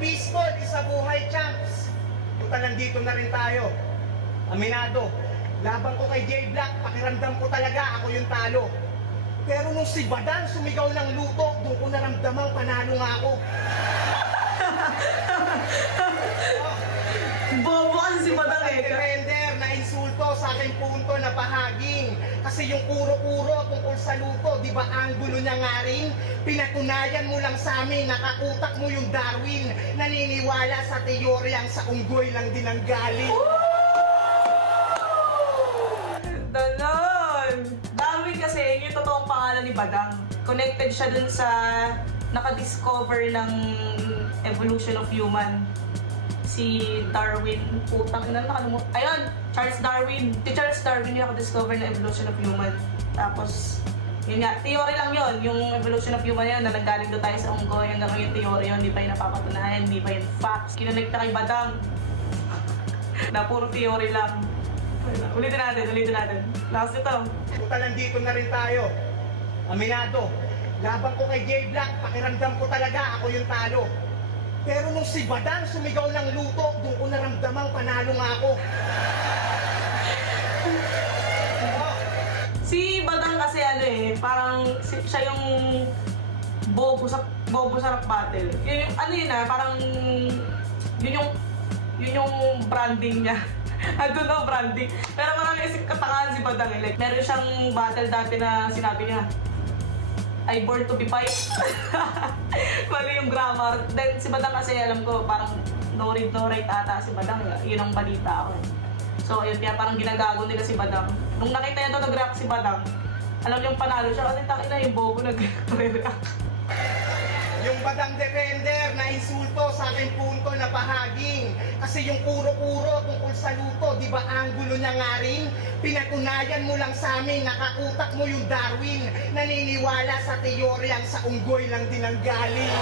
Peaceful, isa buhay, champs. Puta, nandito na rin tayo. Aminado, laban ko kay J Black, pakiramdam ko talaga ako yung talo. Pero nung si Badang sumigaw ng luto, doon ko naramdamang panalo nga ako. Bobo kasi si Badang eh. Defender na insulto sa aking punto na pahaging. Kasi yung kuro-kuro tungkol sa luto, di ba anggulo niya nga rin? Pinatunayan mo lang sa amin, nakautak mo yung Darwin. Naniniwala sa teoryang sa unggoy lang din ang galing. Ganon! Darwin kasi yung totoong pangalan ni Badang. Connected siya dun sa nakadiscover ng evolution of human. Si Darwin, putang ina, nakalimutan. Ayun, Charles Darwin. Si Charles Darwin yung nakadiscover ng evolution of human. Tapos, yun nga, theory lang yun. Yung evolution of human yun, na nanggaling doon tayo sa unggoy. Hanggang yung theory yun, hindi pa yung napapatunayan, hindi pa yung facts. Kinonect na kay Badang. Na puro theory lang. Ulitin natin. Last ito. Puta, nandito na rin tayo. Aminado, laban ko kay J Black, pakiramdam ko talaga ako yung talo. Pero nung si Badang sumigaw ng luto, doon ko naramdamang panalo nga ako. Si Badang kasi ano eh, parang siya yung bobo sa rap battle. Yun yung, ano yun ah, parang yun yung branding niya. I don't know branding. Pero marami kasi katakaan si Badang eh. Like, meron siyang battle dati na sinabi niya, I born to be fight. Mali yung grammar. Then si Badang kasi alam ko parang no read no write ata si Badang. Yun ang balita ako eh. So yun kaya parang ginagago nila si Badang. Nung nakita niya ito nag-react si Badang, alam niyang panalo siya. Kasi takin na yung bobo nag-react. Yung Badang Defender na insulto sa aking punto na pahaging. Kasi yung kuro-kuro tungkol sa luto, di ba anggulo niya nga rin? Pinatunayan mo lang sa amin, nakautak mo yung Darwin. Naniniwala sa teoryang sa unggoy lang din ang galing.